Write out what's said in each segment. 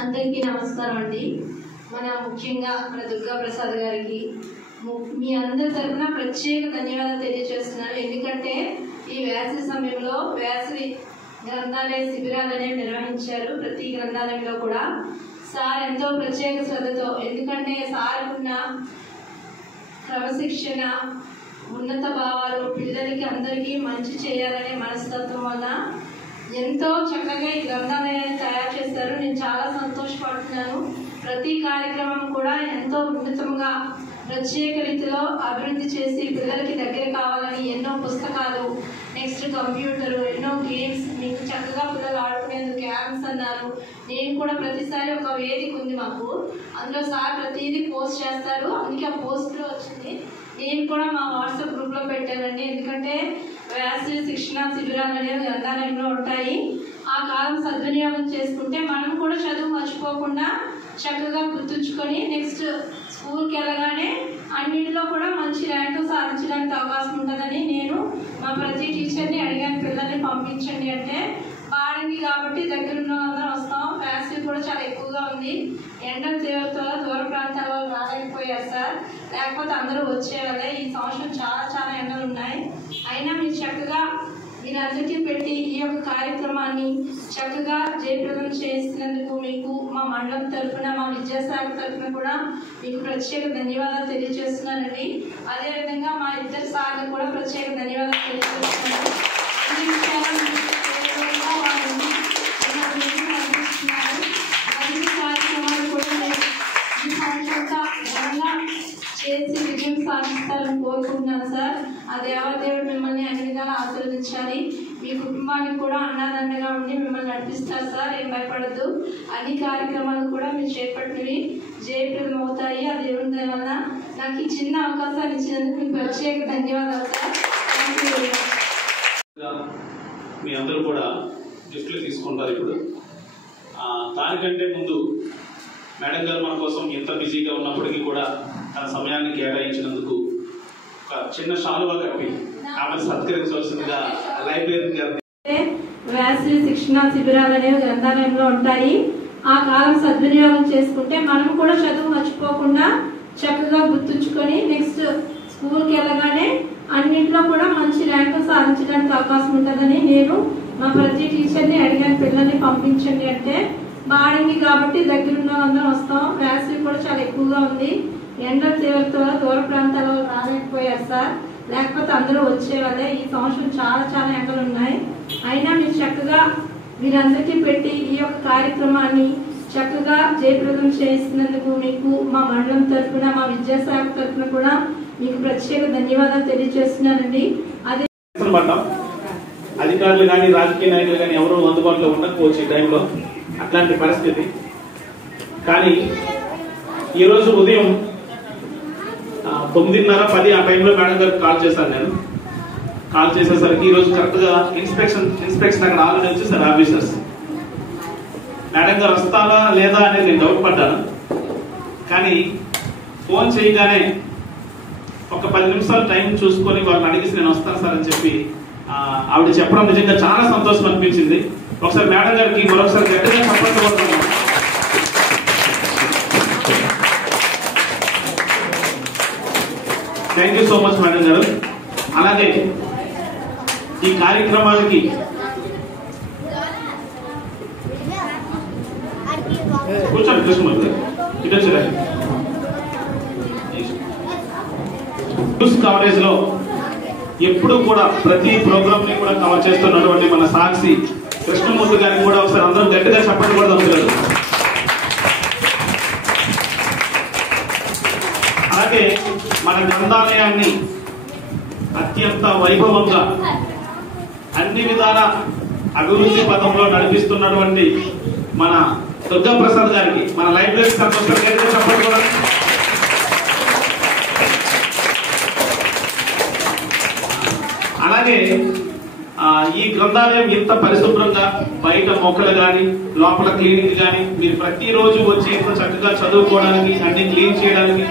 అందరికీ నమస్కారం అండి. ముఖ్యంగా మన దుర్గా ప్రసాద్ గారికి మీ అందరి తరఫున ప్రత్యేక ధన్యవాదాలు తెలియజేస్తున్నాను. ఎందుకంటే ఈ వేసవి సమయంలో వేసవి గ్రంథాలయ శిబిరాలు అనేవి నిర్వహించారు. ప్రతి గ్రంథాలయంలో కూడా సార్ ఎంతో ప్రత్యేక శ్రద్ధతో, ఎందుకంటే సార్ ఉన్న క్రమశిక్షణ, ఉన్నత భావాలు, పిల్లలకి అందరికీ మంచి చేయాలనే మనస్తత్వం వల్ల ఎంతో చక్కగా ఈ గ్రంథాలయాన్ని తయారు చేశారు. నేను చాలా సంతోషపడుతున్నాను. ప్రతి కార్యక్రమం కూడా ఎంతో ఉన్నతంగా ప్రత్యేక రీతిలో అభివృద్ధి చేసి పిల్లలకి దగ్గర కావాలని ఎన్నో పుస్తకాలు, నెక్స్ట్ కంప్యూటరు, ఎన్నో గేమ్స్, మీకు చక్కగా పిల్లలు ఆడుకునేందుకు క్యారమ్స్ అన్నారు. నేను కూడా ప్రతిసారి ఒక వేదిక ఉంది మాకు, అందులో సార్ ప్రతిదీ పోస్ట్ చేస్తారు. అందుకే ఆ పోస్ట్లో వచ్చింది. నేను కూడా మా వాట్సాప్ గ్రూప్లో పెట్టానండి. ఎందుకంటే వేసవి శిక్షణ శిబిరాలు అనేవి గ్రంథాలయంలో ఉంటాయి. ఆ కాలం సద్వినియోగం చేసుకుంటే మనం కూడా చదువు మర్చిపోకుండా చక్కగా గుర్తుంచుకొని నెక్స్ట్ స్కూల్కి వెళ్ళగానే అన్నింటిలో కూడా మంచి ర్యాంకు సాధించడానికి అవకాశం ఉంటుందని నేను మా ప్రతి టీచర్ని అడిగాను, పిల్లల్ని పంపించండి అంటే. పాడంగి కాబట్టి దగ్గరున్న అందరం వస్తాం. వేసవి కూడా చాలా ఎక్కువగా ఉంది. ఎండల తీవ్రత దూర ప్రాంతాల వాళ్ళు రాలేకపోయారు సార్, లేకపోతే అందరూ వచ్చేవాళ్ళే. ఈ సంవత్సరం చాలా ఎండలు ఉన్నాయి. అయినా మీరు చక్కగా మీరందరికీ పెట్టి ఈ యొక్క కార్యక్రమాన్ని చక్కగా జయప్రదం చేసినందుకు మీకు మా మండలం తరఫున, మా విద్యాశాఖ తరఫున కూడా మీకు ప్రత్యేక ధన్యవాదాలు తెలియజేస్తున్నానండి. అదేవిధంగా మా ఇద్దరు సార్లు కూడా ప్రత్యేక ధన్యవాదాలు తెలియజేస్తున్నాను. ఈ విషయాలు కార్యక్రమాలు కూడా ఈ సంవత్సరంగా ఘనంగా చేసి విజయం సాధిస్తారని కోరుకుంటున్నాను సార్. ఆ దేవదేవుడు మిమ్మల్ని అన్ని విధాలు ఆశీర్వదించాలి. మీ కుటుంబానికి కూడా అన్నదండగా ఉండి మిమ్మల్ని నడిపిస్తారు సార్. ఏం భయపడద్దు. అన్ని కార్యక్రమాలు కూడా మీరు చేపట్టినవి జయప్రదం అవుతాయి. ఆ దేవుని దయ వల్ల నాకు ఈ చిన్న అవకాశాన్ని ఇచ్చినందుకు మీకు ప్రత్యేక ధన్యవాదాలు సార్. మీ అందరూ కూడా గిఫ్ట్లు తీసుకుంటారు. ఇప్పుడు దానికంటే ముందు మేడం గారు మన కోసం ఎంత బిజీగా ఉన్నప్పటికీ కూడా తన సమయాన్ని కేటాయించినందుకు ఒక చిన్న శాలువా కప్పి ఆమె సత్కరించవలసిందిగా లైబ్రరీ గారు. వేసవి శిక్షణ శిబిరాలు అనేవి గ్రంథాలయంలో ఉంటాయి. ఆ కాలం సద్వినియోగం చేసుకుంటే మనం కూడా చదువు మర్చిపోకుండా చక్కగా గుర్తుంచుకొని నెక్స్ట్ స్కూల్కి వెళ్ళగానే అన్నింటిలో కూడా మంచి ర్యాంకు సాధించడానికి అవకాశం ఉంటుందని నేను మా ప్రతి టీచర్ని అడిగాను, పిల్లల్ని పంపించండి అంటే. బాడంగి కాబట్టి దగ్గరున్న అందరం వస్తాం. వేసవి కూడా చాలా ఎక్కువగా ఉంది. ఎండల తీవ్రత వల్ల దూర ప్రాంతాల రాలేకపోయారు సార్, లేకపోతే అందరూ వచ్చేవాళ్ళే. ఈ సంవత్సరం చాలా ఎండలు ఉన్నాయి. అయినా మీరు చక్కగా మీరందరికీ పెట్టి ఈ యొక్క కార్యక్రమాన్ని చక్కగా జయప్రదం చేసినందుకు మీకు మా మండలం తరఫున, మా విద్యాశాఖ తరఫున కూడా మీకు ప్రత్యేక ధన్యవాదాలు తెలియజేస్తున్నానండి. అదే అధికారులు కానీ రాజకీయ నాయకులు కానీ ఎవరూ అందుబాటులో ఉండకపోవచ్చు ఈ టైంలో, అట్లాంటి పరిస్థితి. కానీ ఈరోజు ఉదయం 9:30, 10 ఆ టైంలో మేడం గారికి కాల్ చేశాను. నేను కాల్ చేసేసరికి ఈరోజు కరెక్ట్గా ఇన్స్పెక్షన్ అక్కడ ఆల్రెడీ వచ్చేసారు ఆఫీసర్స్. మేడం గారు వస్తారా లేదా అనేది నేను డౌట్ పడ్డాను. కానీ ఫోన్ చేయగానే ఒక 10 నిమిషాలు టైం చూసుకొని వాళ్ళని అడిగేసి నేను వస్తాను సార్ అని చెప్పి ఆవిడ చెప్పడం నిజంగా చాలా సంతోషం అనిపించింది. ఒకసారి మేడం గారికి మరొకసారి గట్టిగా సపోర్ట్ కొడతాను. Thank you so much madam గారు. అలాగే ఈ కార్యక్రమానికి కూర్చోండి కృష్ణమూర్తి, ఇటు వచ్చారా? న్యూస్ కవరేజ్ లో ఎప్పుడు కూడా ప్రతి ప్రోగ్రామ్ ని కూడా కవర్ చేస్తున్నటువంటి మన సాక్షి కృష్ణమూర్తి గారికి కూడా ఒకసారి అందరూ గట్టిగా చెప్పండి కూడా దొరకలేదు. అలాగే మన గ్రంథాలయాన్ని అత్యంత వైభవంగా అన్ని విధాల అభివృద్ధి పథంలో నడిపిస్తున్నటువంటి మన దుర్గా ప్రసాద్ గారికి, మన లైబ్రరీ సంస్థ గట్టిగా చెప్పండి కూడా. అలాగే ఈ గ్రంథాలయం ఇంత పరిశుభ్రంగా బయట మొక్కలు కానీ లోపల క్లీనింగ్ కానీ మీరు ప్రతిరోజు వచ్చి ఇంత చక్కగా చదువుకోవడానికి, అన్ని క్లీన్ చేయడానికి,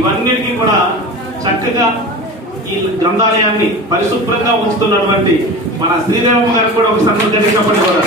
ఇవన్నిటికీ కూడా చక్కగా ఈ గ్రంథాలయాన్ని పరిశుభ్రంగా ఉంచుతున్నటువంటి మన శ్రీదేవమ్మ గారికి కూడా ఒక సందర్భంగా చెప్పండి కూడా.